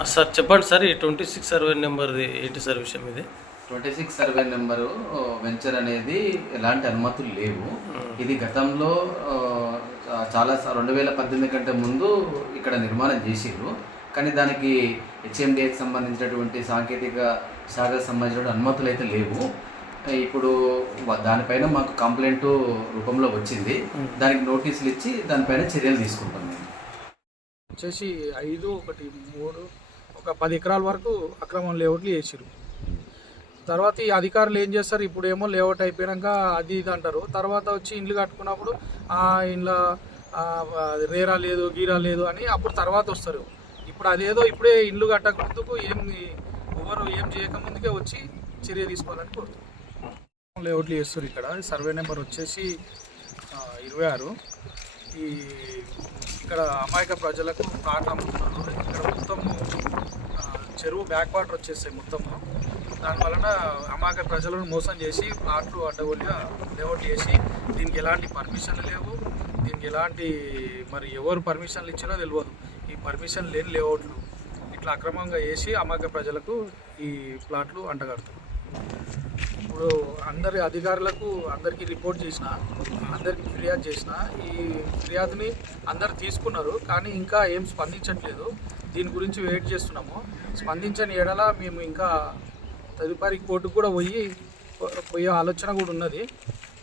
Sir చెప్పండి sir ఈ twenty six survey నెంబర్ది ఏంటి సార్ విషయం ఇది? Twenty six survey number venture అనేది ఎలాంటి అనుమతులు లేవు. ఇది గతంలో చాలా స- రెండు వేల పద్దెనిమిది కంటే ముందు ఇక్కడ నిర్మాణం చేసిర్రు. కానీ దానికి హెచ్ఎండిఏకి సంబంధించినటువంటి సాంకేతిక శాఖకు సంబంధించిన అనుమతులు అయితే లేవు. ఇప్పుడు దానిపైన మాకు కంప్లైంట్ రూపంలో వచ్చింది. దానికి నోటీసులు ఇచ్చి దానిపైన చర్యలు తీసుకుంటాం మేము. వచ్చేసి ఐదు ఒకటి మూడు ఒక పది ఎకరాల వరకు అక్రమం లేఅవుట్లు చేసిరు తర్వాత ఈ అధికారులు ఏం చేస్తారు? ఇప్పుడు ఏమో లేఅవుట్ అయిపోయాక అది ఇది అంటారు. తర్వాత వచ్చి ఇండ్లు కట్టుకున్నప్పుడు ఆ ఇండ్ల రేరా లేదు గీరా లేదు అని అప్పుడు తర్వాత వస్తారు. ఇప్పుడు అదేదో ఇప్పుడే ఇండ్లు కట్టకముందుకు ఏం ఎవరు ఏం చేయకముందుకే వచ్చి చర్య తీసుకోవాలని కోరుతున్నాం లేఅవుట్లు చేస్తారు ఇక్కడ. సర్వే నెంబర్ వచ్చేసి ఇరవై ఆరు. ఈ ఇక్కడ అమాయక ప్రజలకు కార్లు అమ్ముతున్నారు చెరువు బ్యాక్ వాటర్ వచ్చేస్తాయి మొత్తము. దాని వలన అమాయక ప్రజలను మోసం చేసి ప్లాట్లు అడ్డగోలుగా లేఅవుట్ చేసి దీనికి ఎలాంటి పర్మిషన్లు లేవు. దీనికి ఎలాంటి మరి ఎవరు పర్మిషన్లు ఇచ్చినా తెలియదు ఈ పర్మిషన్ లేని లేఅవుట్లు ఇట్లా అక్రమంగా వేసి అమాయక ప్రజలకు ఈ ప్లాట్లు అంటగడుతున్నారు. ఇప్పుడు అందరి అధికారులకు అందరికీ రిపోర్ట్ చేసిన అందరికీ ఫిర్యాదు చేసిన ఈ ఫిర్యాదుని అందరు తీసుకున్నారు. కానీ ఇంకా ఏం స్పందించట్లేదు. దీని గురించి వెయిట్ చేస్తున్నాము. స్పందించని ఎడల మేము ఇంకా తదుపరి కోర్టుకు కూడా పోయి పోయే ఆలోచన కూడా ఉన్నది.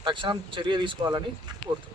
తక్షణం చర్య తీసుకోవాలని కోరుతున్నాం.